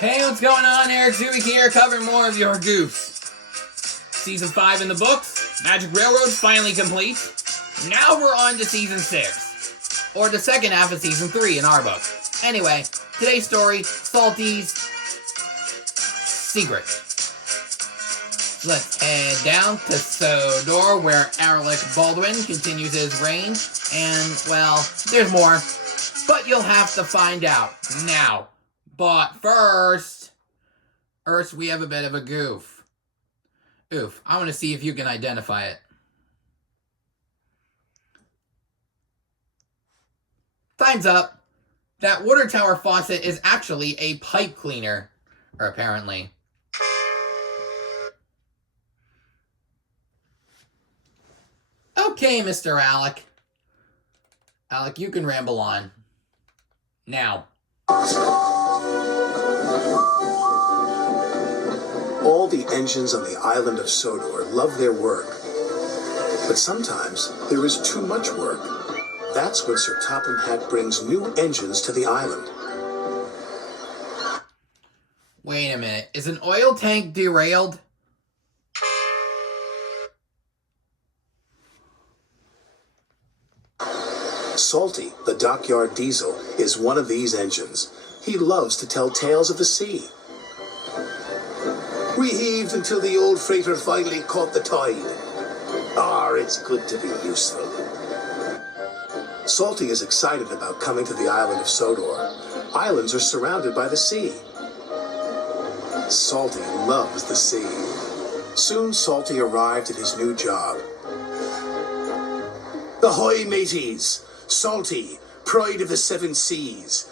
Hey, what's going on? Eric Zubik here, covering more of your Goofs. Season 5 in the books, Magic Railroad's finally complete. Now we're on to Season 6, or the second half of Season 3 in our book. Anyway, today's story, Salty's Secret. Let's head down to Sodor, where Alec Baldwin continues his reign, and, well, there's more, but you'll have to find out now. But first, we have a bit of a goof. Oof, I want to see if you can identify it. Time's up. That water tower faucet is actually a pipe cleaner, or apparently. Okay, Mr. Alec. Alec, you can ramble on. Now. All the engines on the island of Sodor love their work. But sometimes there is too much work. That's when Sir Topham Hatt brings new engines to the island. Wait a minute. Is an oil tank derailed? Salty, the dockyard diesel, is one of these engines. He loves to tell tales of the sea. We heaved until the old freighter finally caught the tide. It's good to be useful. Salty is excited about coming to the island of Sodor. Islands are surrounded by the sea. Salty loves the sea. Soon Salty arrived at his new job. Ahoy, mateys! Salty, pride of the seven seas.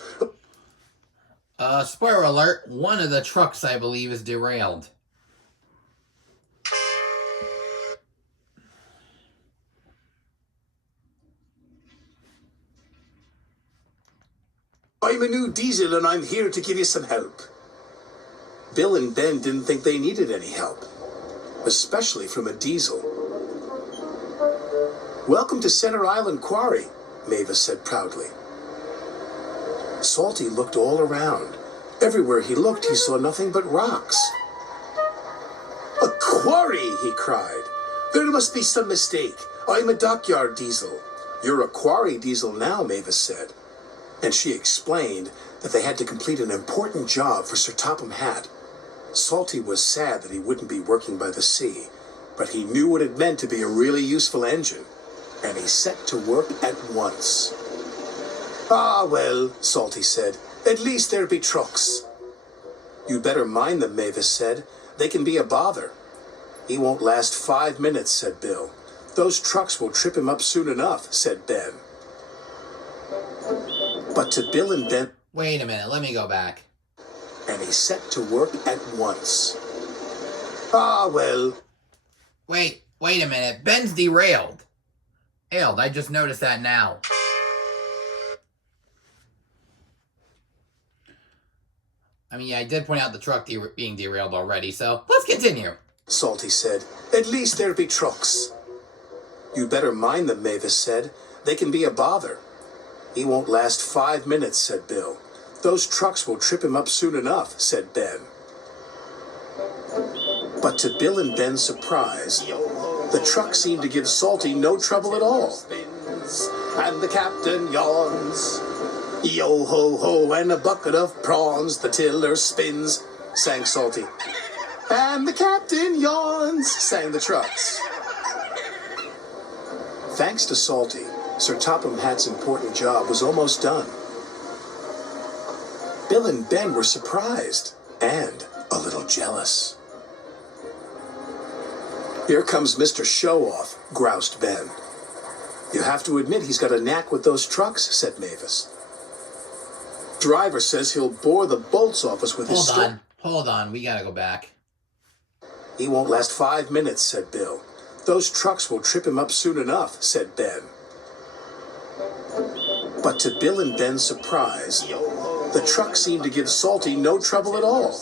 Spoiler alert, one of the trucks, I believe, is derailed. I'm a new diesel and I'm here to give you some help. Bill and Ben didn't think they needed any help, especially from a diesel. Welcome to Center Island Quarry, Mavis said proudly. Salty looked all around. Everywhere he looked, he saw nothing but rocks. A quarry, he cried. There must be some mistake. I'm a dockyard diesel. You're a quarry diesel now, Mavis said. And she explained that they had to complete an important job for Sir Topham Hatt. Salty was sad that he wouldn't be working by the sea, but he knew what it meant to be a really useful engine, and he set to work at once. Well, Salty said, at least there'll be trucks. You better mind them, Mavis said. They can be a bother. He won't last 5 minutes, said Bill. Those trucks will trip him up soon enough, said Ben. But to Bill and Ben... Wait a minute, let me go back. And he set to work at once. Well... Wait a minute, Ben's derailed. I just noticed that now. I mean, yeah, I did point out the truck being derailed already, so let's continue. Salty said, at least there'll be trucks. You better mind them, Mavis said. They can be a bother. He won't last 5 minutes, said Bill. Those trucks will trip him up soon enough, said Ben. But to Bill and Ben's surprise, the truck seemed to give Salty no trouble at all. And the captain yawns. Yo-ho-ho, and a bucket of prawns, the tiller spins, sang Salty. And the captain yawns, sang the trucks. Thanks to Salty, Sir Topham Hatt's important job was almost done. Bill and Ben were surprised and a little jealous. Here comes Mr. Show-Off, groused Ben. You have to admit he's got a knack with those trucks, said Mavis. Driver says he'll bore the bolts off us with his stick. Hold on, we gotta go back. He won't last 5 minutes, said Bill. Those trucks will trip him up soon enough, said Ben. But to Bill and Ben's surprise, the truck seemed to give Salty no trouble at all.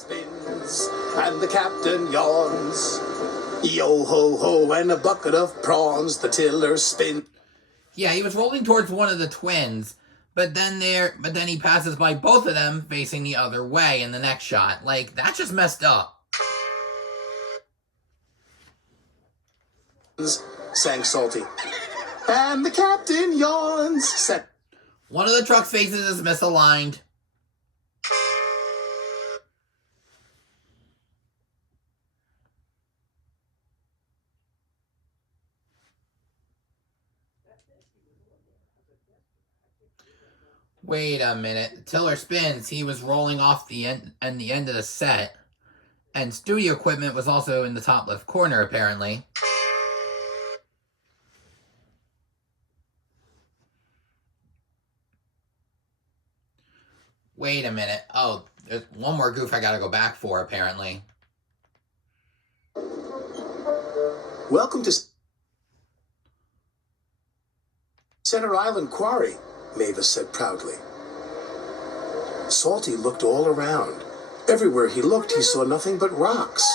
And the captain yawns. Yo-ho-ho, and a bucket of prawns, the tiller spins. Yeah, he was rolling towards one of the twins, But then he passes by both of them facing the other way in the next shot. Like, that's just messed up. Sang Salty. And the captain yawns, said. One of the truck's faces is misaligned. Wait a minute. The tiller spins. He was rolling off the end of the set. And studio equipment was also in the top left corner, apparently. Wait a minute. Oh, there's one more goof I gotta go back for, apparently. Welcome to Center Island Quarry, Mavis said proudly. Salty looked all around. Everywhere he looked, he saw nothing but rocks.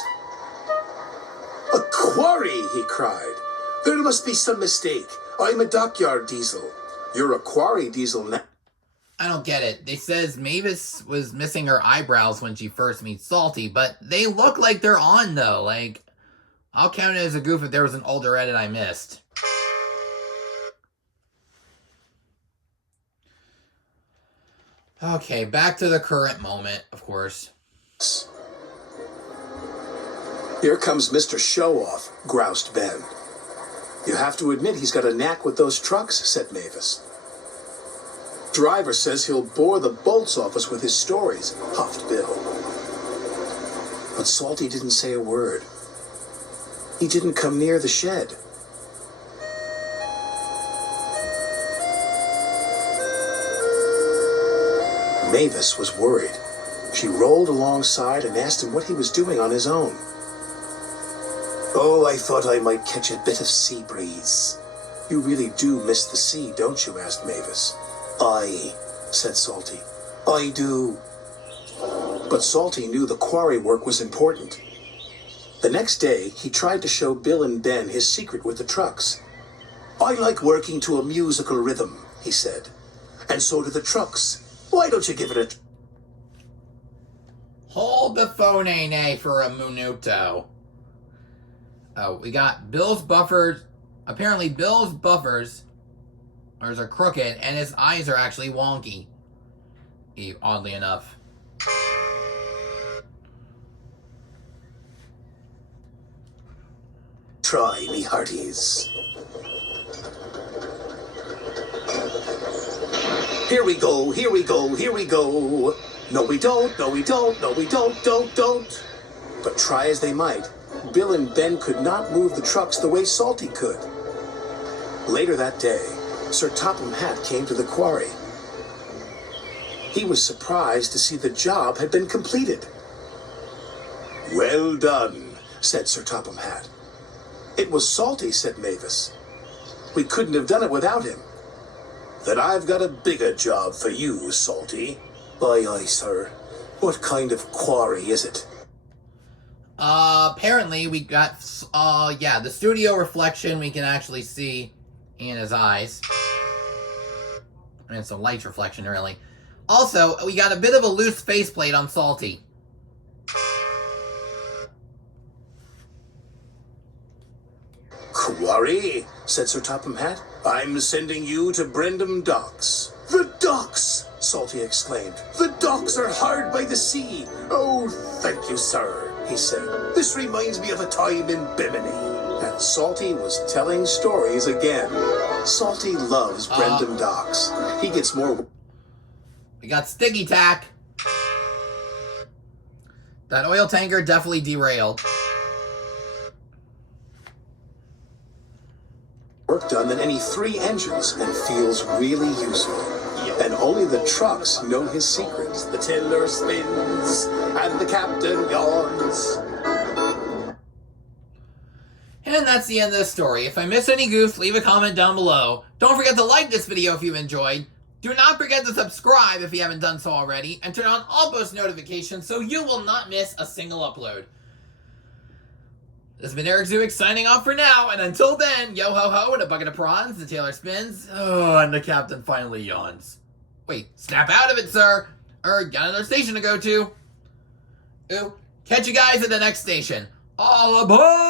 A quarry, he cried. There must be some mistake. I'm a dockyard diesel. You're a quarry diesel now. I don't get it. They says Mavis was missing her eyebrows when she first meets Salty, but they look like they're on, though. Like, I'll count it as a goof if there was an older edit I missed. Okay, back to the current moment, of course. Here comes Mr. Show-Off, groused Ben. You have to admit he's got a knack with those trucks, said Mavis. Driver says he'll bore the bolts off us with his stories, huffed Bill. But Salty didn't say a word. He didn't come near the shed. Mavis was worried. She rolled alongside and asked him what he was doing on his own. Oh, I thought I might catch a bit of sea breeze. You really do miss the sea, don't you? Asked Mavis. Aye, said Salty. I do. But Salty knew the quarry work was important. The next day, he tried to show Bill and Ben his secret with the trucks. I like working to a musical rhythm, he said. And so do the trucks. Why don't you give it a... Hold the phone, nay for a minuto. Oh, we got Bill's buffers. Apparently, Bill's buffers are crooked, and his eyes are actually wonky. Oddly enough. Try, me hearties. Here we go, here we go, here we go. No we don't, no we don't, no we don't. But try as they might, Bill and Ben could not move the trucks the way Salty could. Later that day, Sir Topham Hatt came to the quarry. He was surprised to see the job had been completed. Well done, said Sir Topham Hatt. It was Salty, said Mavis. We couldn't have done it without him. Then I've got a bigger job for you, Salty. Aye, aye, sir. What kind of quarry is it? Apparently we got, yeah, the studio reflection we can actually see in his eyes. And some light reflection, really. Also, we got a bit of a loose faceplate on Salty. Quarry, said Sir Topham Hatt. I'm sending you to Brendam Docks. The docks, Salty exclaimed. The docks are hard by the sea. Oh, thank you, sir, he said. This reminds me of a time in Bimini. And Salty was telling stories again. Salty loves Brendam Docks. He gets more... We got sticky tack. That oil tanker definitely derailed. Work done than any 3 engines and feels really useful. And only the trucks know his secrets. The tiller spins and the captain yawns. And that's the end of the story. If I miss any goofs, leave a comment down below. Don't forget to like this video if you enjoyed. Do not forget to subscribe if you haven't done so already. And turn on all post notifications so you will not miss a single upload. This has been Eric Zuick signing off for now. And until then, yo ho ho and a bucket of prawns. The tailor spins. Oh, and the captain finally yawns. Wait, snap out of it, sir. Got another station to go to. Catch you guys at the next station. All aboard!